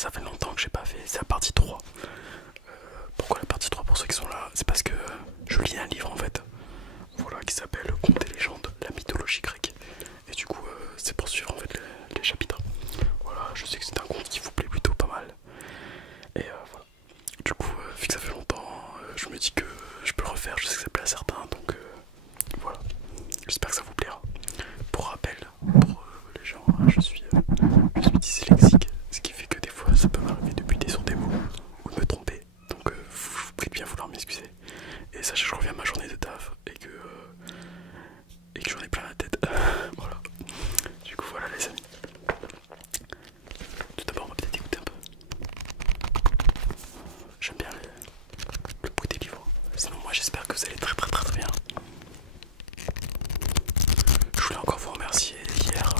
ça fait longtemps que j'ai pas fait, c'est la partie 3. Pourquoi la partie 3 pour ceux qui sont là? C'est parce que je lis un livre en fait, voilà, qui s'appelle Contes et légendes, la mythologie grecque. Et du coup, c'est pour suivre en fait les chapitres. Voilà, je sais que c'est un conte qui vous plaît plutôt pas mal. Et voilà. Du coup, vu que ça fait longtemps, je me dis que je peux le refaire, je sais que ça plaît à certains, donc voilà. J'espère que ça vous plaira. Pour rappel, pour les gens, je suis dyslexique, ce qui fait que des fois ça peut m'arriver de buter sur des mots ou de me tromper. Donc vous pouvez bien vouloir m'excuser. Et sachez que je reviens à ma journée de taf et que j'en ai plein la tête. Voilà. Du coup voilà les amis. Tout d'abord on va peut-être écouter un peu. J'aime bien le bruit des livres. Sinon moi j'espère que vous allez très bien. Je voulais encore vous remercier. Hier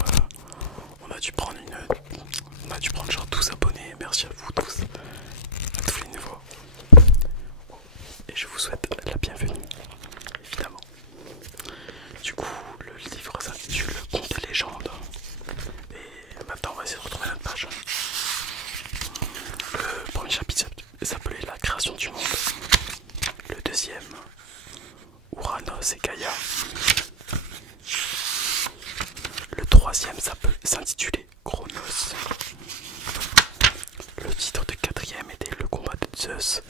on a dû prendre genre 12 abonnés. Merci à vous tous. À tous les nouveaux. Et je vous souhaite la bienvenue, évidemment. Du coup, le livre s'intitule Contes et légendes. Et maintenant, on va essayer de retrouver notre page. Le premier chapitre s'appelait La création du monde. Le deuxième, Ouranos et Gaïa. Le troisième s'intitulait Chronos. Le titre du quatrième était Le combat de Zeus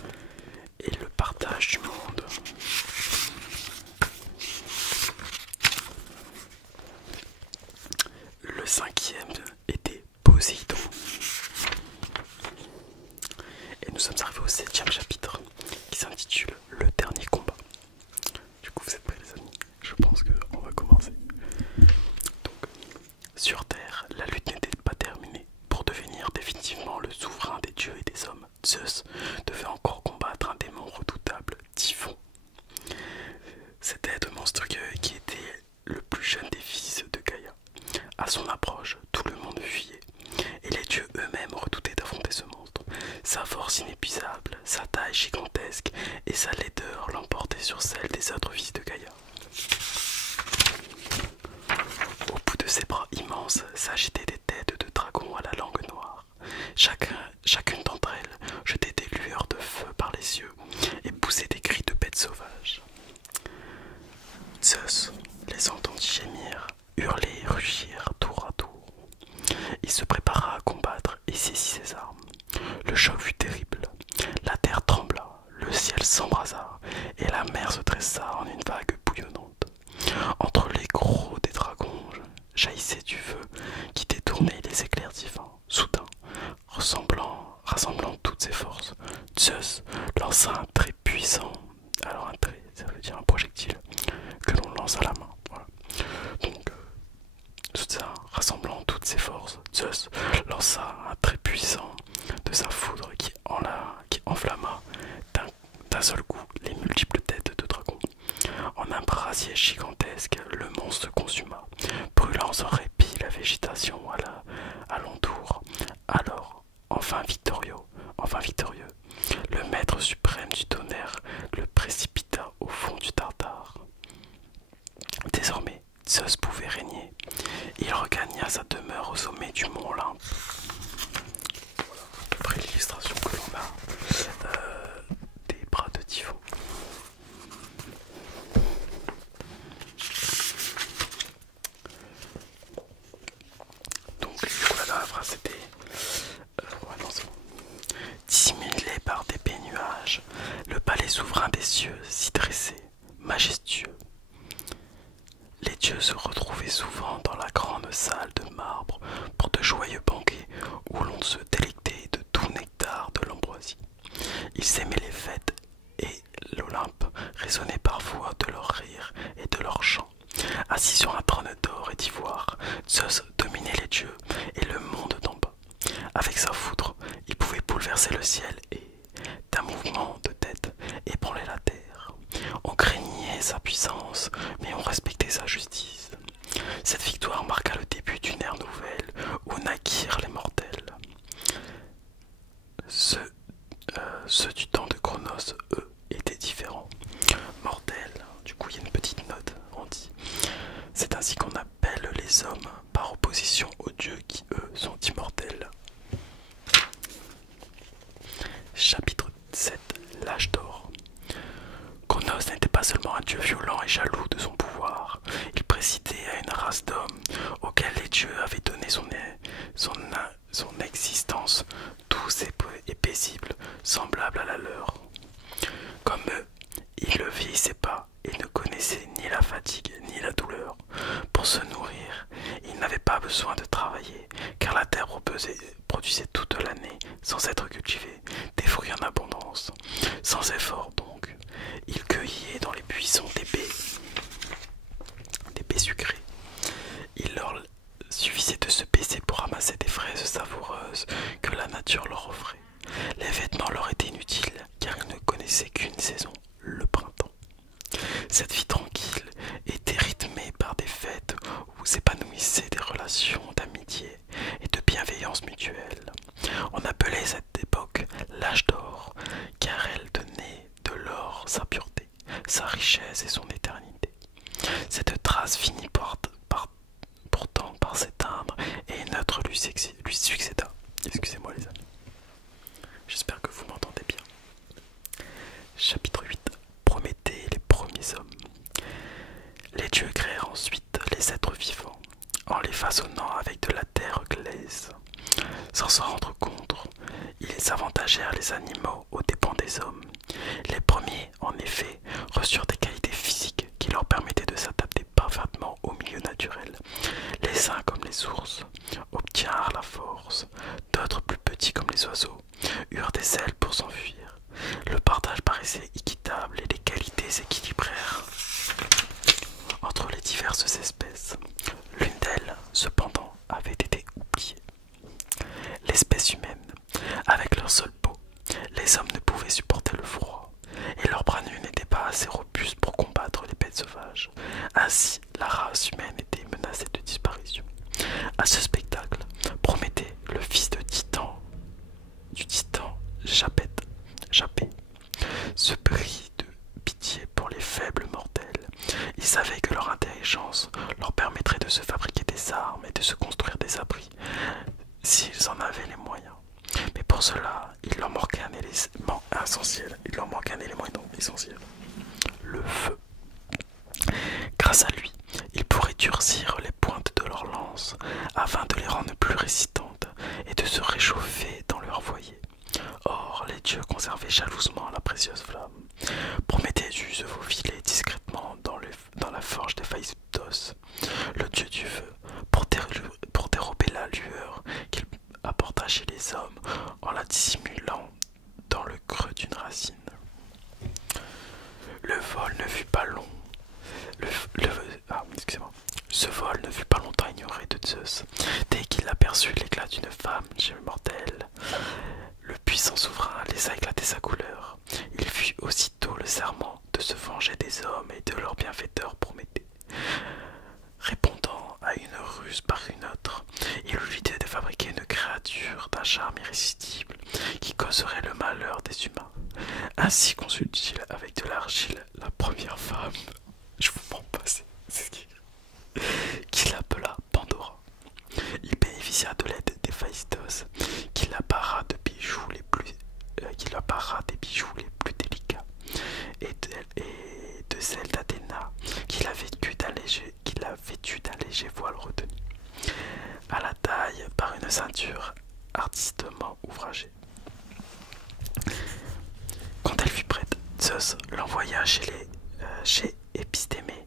et le partage du monde. Le cinquième était Poséidon. Et nous sommes arrivés au septième chapitre qui s'intitule Le dernier combat. Du coup vous êtes prêts les amis? Je pense qu'on va commencer. Donc, sur Terre, la lutte n'était pas terminée. Pour devenir définitivement le souverain des dieux et des hommes, Zeus devait encore combattre un démon redoutable, Typhon. Cet être monstrueux qui était le plus jeune des fils de Gaïa. À son approche, tout le monde fuyait, et les dieux eux-mêmes redoutaient d'affronter ce monstre. Sa force inépuisable, sa taille gigantesque et sa laideur l'emportaient sur celle des autres fils de Gaïa. Au bout de ses bras immenses s'agitaient des têtes de dragons à la langue noire. Chacune d'entre elles jetait des lueurs de feu par les yeux et poussait des cris de bêtes sauvages. Zeus les entendit gémir, hurler et rugir tour à tour. Il se prépara à combattre et saisit ses armes. Le choc fut terrible. La terre trembla, le ciel s'embrasa et la mer se dressa en une vague bouillonnante. Entre les crocs des dragons jaillissait du feu qui détournait les éclairs divins. Soudain, rassemblant toutes ses forces, Zeus lança un trait puissant. Alors un trait, ça veut dire un projectile que l'on lance à la main. Voilà. Donc, soudain, rassemblant toutes ses forces, Zeus lança un trait puissant de sa foudre qui enflamma d'un seul coup les multiples têtes de dragons. En un brasier gigantesque, le monstre se consuma, brûlant sans répit la végétation alentour. Alors, enfin victorieux, le maître suprême du tonnerre le précipita au fond du Tartare. Désormais, Zeus pouvait régner. Il regagna sa demeure au sommet du mont Olympe. Voilà à peu près l'illustration que l'on a des bras de Typhon. Donc la dernière phrase c'était ouais, non, c'est bon. Dissimulé par d'épais nuages, le palais souverain des cieux s'y dressait, majestueux. Les dieux se retrouvaient souvent dans la grande salle de marbre pour de joyeux banquets où l'on se délectait de tout nectar de l'ambroisie. Ils aimaient les fêtes et l'Olympe résonnait parfois de leurs rires et de leurs chants. Assis sur un trône d'or et d'ivoire, Zeus dominait les dieux et le monde d'en bas. Avec sa foudre, il pouvait bouleverser le ciel et, d'un mouvement de tête, ébranler la terre. On craignait sa puissance, mais on respectait sa justice. Cette victoire marqua le début d'une ère nouvelle où naquirent les mortels. Ceux du temps de Chronos, eux, étaient différents. Mortels, du coup il y a une petite note, on dit. C'est ainsi qu'on appelle les hommes par opposition aux dieux qui, eux, sont immortels. Chapitre 7. L'âge d'or. Cronos n'était pas seulement un dieu violent et jaloux de son pouvoir, il présidait à une race d'hommes auxquels les dieux avaient donné son existence, douce et paisible, semblable à la leur. Comme eux, il ne vieillissait pas et ne connaissait ni la fatigue ni la douleur. Pour se nourrir, il n'avait pas besoin de travailler, car la terre produisait toute l'année, sans être cultivée, des fruits en abondance. Sans effort donc, il cueillait dans les buissons des baies sucrées. Il leur suffisait de se baisser pour ramasser des fraises savoureuses que la nature leur offrait. Les vêtements leur étaient inutiles, car ils ne connaissaient qu'une saison, le printemps. Cette vie tranquille était rythmée par des fêtes où s'épanouissaient des relations d'amitié et de bienveillance mutuelle. On appelait cette époque l'âge d'or, car elle tenait de l'or sa pureté, sa richesse et son éternité. Cette trace finit pourtant par s'éteindre et une autre lui succéda. Excusez-moi les amis. J'espère que vous m'entendez bien. Chapitre 8. Prométhée et les premiers hommes. Les dieux créèrent ensuite les êtres vivants, en les façonnant avec de la terre glaise. Sans s'en rendre compte, ils avantagèrent les animaux aux dépens des hommes. Les premiers, en effet, reçurent des qualités physiques qui leur permettaient de s'adapter parfaitement au milieu naturel. Les uns, comme les ours, obtinrent la force, d'autres, plus petits comme les oiseaux, eurent des ailes pour s'enfuir. Le partage paraissait équitable et les qualités s'équilibrèrent entre les diverses espèces. L'une d'elles, cependant, avait été oubliée. L'espèce humaine. Avec leur seule peau, les hommes ne pouvaient supporter le froid, et leurs bras nus n'étaient pas assez robustes pour combattre les bêtes sauvages. Ainsi, la race humaine était menacée de disparition. À ce spectacle, Prométhée, le fils du titan Japet, se prit de pitié pour les faibles mortels. Il savait que leur intelligence leur permettrait de se fabriquer des armes et de se construire des abris, s'ils en avaient les moyens. Mais pour cela, il leur manquait un élément essentiel. Le feu. Grâce à lui, ils pourraient durcir les pointes de leurs lances afin de les rendre plus résistantes et de se réchauffer dans leur foyer. Or, les dieux conservaient jalousement la précieuse flamme. Prométhée dut se faufiler discrètement dans la forge d'Héphaïstos, le dieu du feu, pour dérober la lueur qu'il apporta chez les hommes en la dissimulant dans le creux d'une racine. Le vol ne fut pas long. Ce vol ne fut pas longtemps ignoré de Zeus. Dès qu'il aperçut l'éclat d'une femme chez le mortel, le puissant souverain laissa éclater sa couleur. Il fit aussitôt le serment de se venger des hommes et de leur bienfaiteur Prométhée. Répondant à une ruse par une autre, il lui dit de fabriquer une créature d'un charme irrésistible qui causerait le malheur des humains. Ainsi conçut-il avec de l'argile la première femme, je vous mens pas, c'est ce qu'il appela Pandora. Il bénéficia de l'aide d'Héphaïstos, qui la barra des bijoux les plus délicats, et de celle d'Athéna, qui la vêtut d'un léger voile retenu, à la taille par une ceinture artistement ouvragée. Quand elle fut prête, Zeus l'envoya chez Épistémée,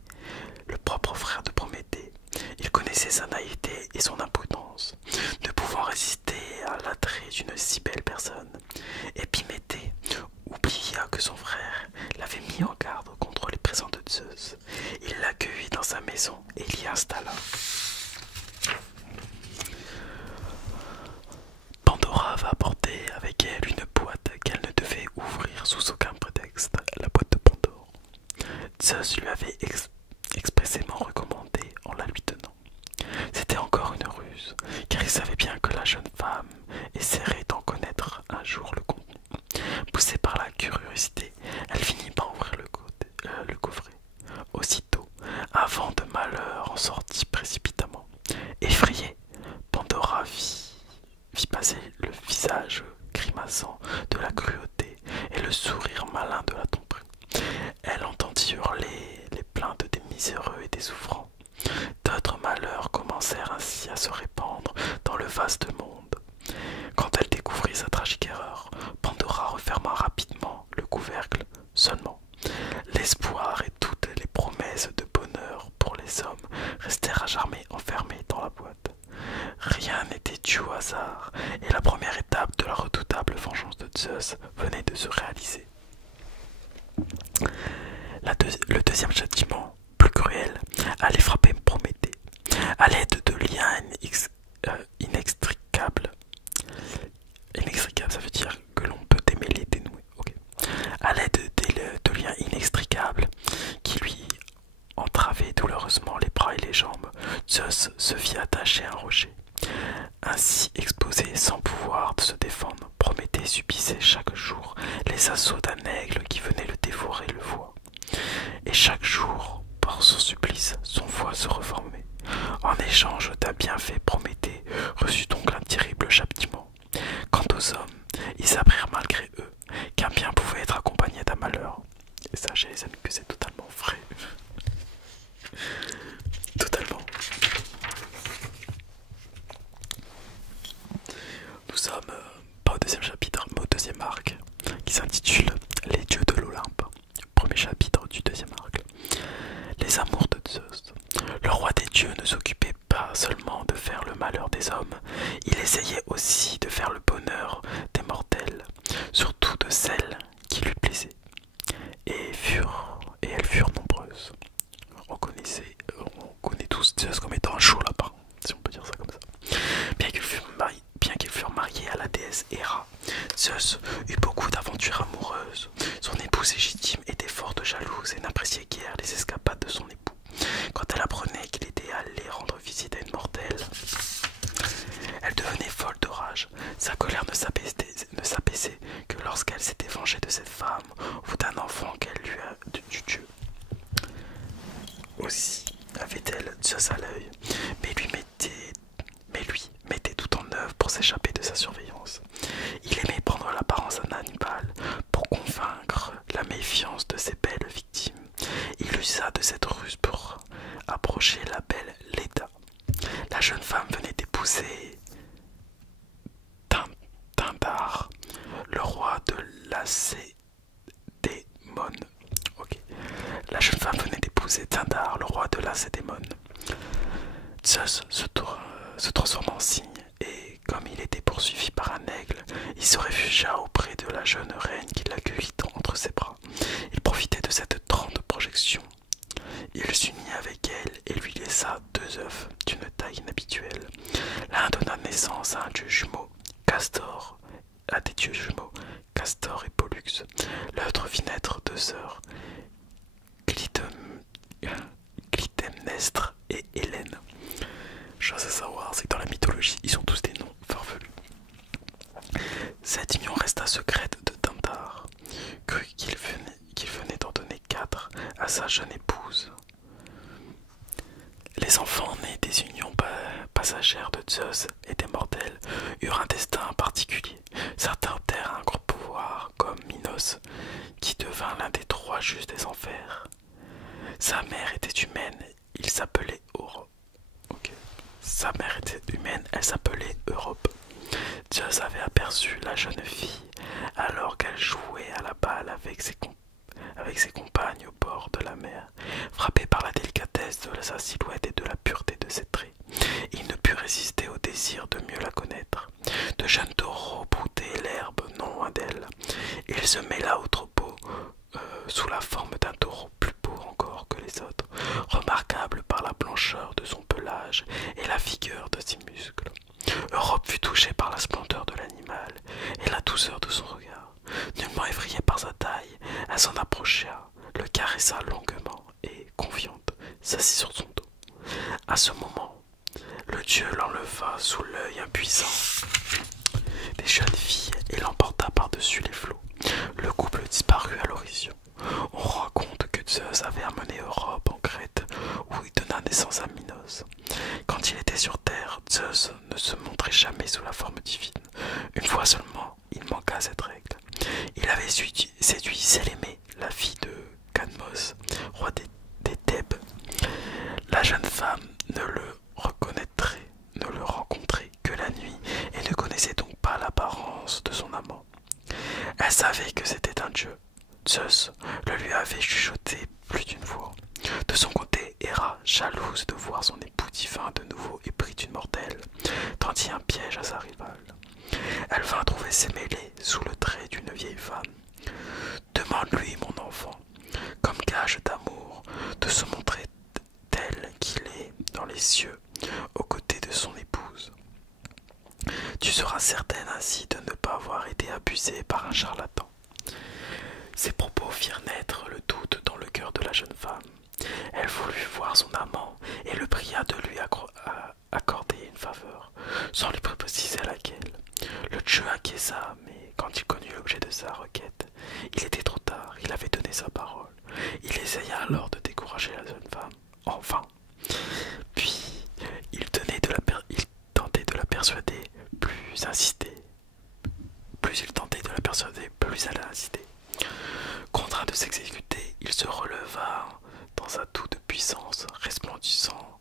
le propre frère de Prométhée. Il connaissait sa naïveté et son imprudence, ne pouvant résister à l'attrait d'une si belle personne. Épiméthée oublia que son frère l'avait mis en garde contre les présents de Zeus. Il l'accueillit dans sa maison et l'y installa. Pandora va apporter avec elle une boîte qu'elle ne devait ouvrir sous aucun prétexte, la boîte de Pandore. Zeus lui avait expressément recommandé en la lui tenant. C'était encore une ruse, car il savait bien que la jeune femme essaierait d'en connaître un jour le contenu. Poussée par la curiosité, elle finit par ouvrir le coffret. Aussitôt, un vent de malheur en sortit précipitamment. Effrayée, Pandora vit passer le visage gris grimaçant de la cruauté et le sourire malin de la tromperie. Elle entendit hurler les plaintes des miséreux et des souffrants. D'autres malheurs commencèrent ainsi à se répandre dans le vaste monde. Quand elle découvrit sa tragique erreur, Pandora referma rapidement le couvercle. Seulement, l'espoir et toutes les promesses de bonheur pour les hommes restèrent à jamais enfermés dans la boîte. Rien n'était dû au hasard, et la première étape de la redoutable vengeance de Zeus venait de se réaliser. Le deuxième châtiment, plus cruel, allait frapper Prométhée. À l'aide de liens inextricables. Inextricable, ça veut dire que l'on peut démêler, dénouer. Okay. À l'aide de liens inextricables qui lui entravaient douloureusement les bras et les jambes, Zeus se vit attacher à un rocher. Ainsi exposé sans pouvoir de se défendre, Prométhée subissait chaque jour les assauts d'un aigle qui venait le dévorer le foie. Et chaque jour, par son supplice, son foie se reformait. En échange d'un bienfait, Prométhée reçut donc un terrible châtiment. Quant aux hommes, ils apprirent malgré eux qu'un bien pouvait être accompagné d'un malheur. Et sachez les amis que c'est totalement vrai. Totalement. Nous sommes pas au deuxième chapitre, mais au deuxième arc, qui s'intitule Les dieux de l'Olympe. Premier chapitre du deuxième arc. Les amours de Zeus. Le roi des dieux ne s'occupait pas seulement de faire le malheur des hommes, il essayait aussi de faire le bonheur des mortels, surtout de celles qui lui plaisaient. Et elles furent nombreuses. On connaît tous Zeus comme étant un chaud lapin, si on peut dire ça comme ça. Bien qu'ils furent mariés à la déesse Héra, Zeus eut beaucoup d'aventures amoureuses. Son épouse légitime était forte jalouse et n'appréciait guère les escapades de son époux. Quand elle apprenait qu'il était allé rendre visite à une mortelle, elle devenait folle de rage. Sa colère ne s'apaisait que lorsqu'elle s'était vengée de cette femme ou d'un enfant qu'elle lui a du Dieu. Aussi avait-elle Zeus à l'œil, mais lui mettait tout en œuvre pour s'échapper de sa surveillance. Il aimait prendre l'apparence d'un animal pour convaincre la méfiance de ses belles victimes. Il usa de cette ruse pour approcher la belle Léda. La jeune femme venait d'épouser Tindar, le roi de Lacédémone. Ok. La jeune femme venait d'épouser Tindar, le roi de Lacédémone. Zeus se transforma en cygne et, comme il était poursuivi par un aigle, il se réfugia auprès de la jeune reine qui l'accueillit entre ses bras. Il profitait de cette grande projection. Il s'unit avec elle et lui laissa 2 œufs d'une taille inhabituelle. L'un donna naissance à des dieux jumeaux, Castor et Pollux. L'autre fit naître 2 sœurs, Clytemnestre et Hélène. Chose à savoir, c'est que dans la mythologie, ils ont tous des noms farfelus. Cette union resta secrète de Tindar, crut qu'il venait d'en donner 4 à sa jeune épouse. Les enfants nés des unions passagères de Zeus et des mortels eurent un destin particulier. Certains obtinrent un gros pouvoir, comme Minos, qui devint l'un des 3 juges des enfers. Sa mère était humaine, il s'appelait Europe. Sa mère était humaine, elle s'appelait Europe. Zeus avait aperçu la jeune fille alors qu'elle jouait à la balle avec ses compagnes au bord de la mer. Frappé par la délicatesse de sa silhouette et de la pureté de ses traits, il ne put résister au désir de mieux la connaître. De jeunes taureaux broutaient l'herbe non loin d'elle. Il se mêla au troupeau sous la forme d'un taureau plus beau encore que les autres, remarquable par la blancheur de son pelage et la vigueur de ses muscles. Europe fut touchée par la splendeur de l'animal et la douceur de son regard. Nullement effrayée par sa taille, elle s'en approcha, le caressa longuement et, confiante, s'assit sur son dos. À ce moment, le dieu l'enleva sous l'œil impuissant des jeunes filles et l'emporta par-dessus les flots. Le couple disparut à l'horizon. On raconte que Zeus avait amené Europe en Crète où il donna naissance à Minos. Quand il était sur terre, Zeus ne se montrait jamais sous la forme divine. Une fois seulement, il manqua séduit Sélémé, la fille de Cadmos, roi des Thèbes. La jeune femme ne le rencontrait que la nuit et ne connaissait donc pas l'apparence de son amant. Elle savait que c'était un dieu. Zeus le lui avait chuchoté plus d'une fois. De son côté, Héra, jalouse de voir son époux divin de nouveau épris d'une mortelle, tendit un piège à sa rivale. Elle vint trouver Sémélé sous le trait d'une vieille femme. Demande-lui, mon enfant, comme gage d'amour, de se montrer tel qu'il est dans les cieux, aux côtés de son épouse. Tu seras certaine ainsi de ne pas avoir été abusée par un charlatan. Ces propos firent naître le doute dans le cœur de la jeune femme. Elle voulut voir son amant et le pria de lui accorder une faveur, sans lui préciser laquelle. Le dieu acquiesça, mais quand il connut l'objet de sa requête, il était trop tard, il avait donné sa parole. Il essaya alors de décourager la jeune femme, enfin. Puis, il tentait de la persuader, plus insistait. Plus il tentait de la persuader, plus elle insistait. Contraint de s'exécuter, il se releva dans sa toute puissance, resplendissant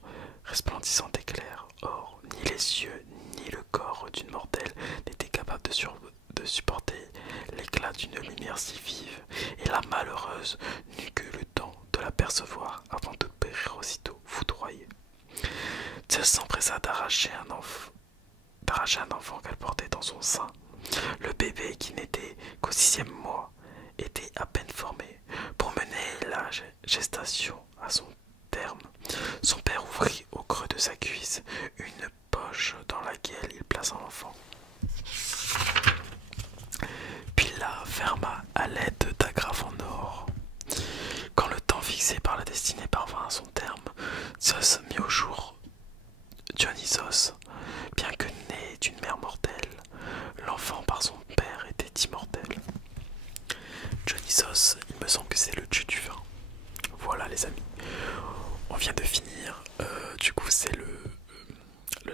d'éclairs. Or, ni les cieux, ni le corps d'une mortelle n'étaient capables de supporter l'éclat d'une lumière si vive, et la malheureuse n'eut que le temps de l'apercevoir avant de périr aussitôt foudroyée. Zeus s'empressa d'arracher un enfant qu'elle portait dans son sein. Le bébé, qui n'était qu'au 6e mois, était à peine formé. Pour mener la gestation à son terme, son père ouvrit au creux de sa cuisse une poche dans laquelle il plaça l'enfant. Puis la ferma à l'aide d'agrafes en or. Quand le temps fixé par la destinée parvint à son terme, Zeus mit au jour Dionysos. Bien que né d'une mère mortelle, l'enfant par son père était immortel. Dionysos, il me semble que c'est le dieu du vin. Voilà les amis, on vient de finir, du coup c'est le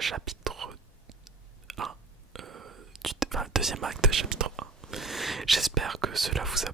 chapitre 1, deuxième acte, chapitre 1. J'espère que cela vous a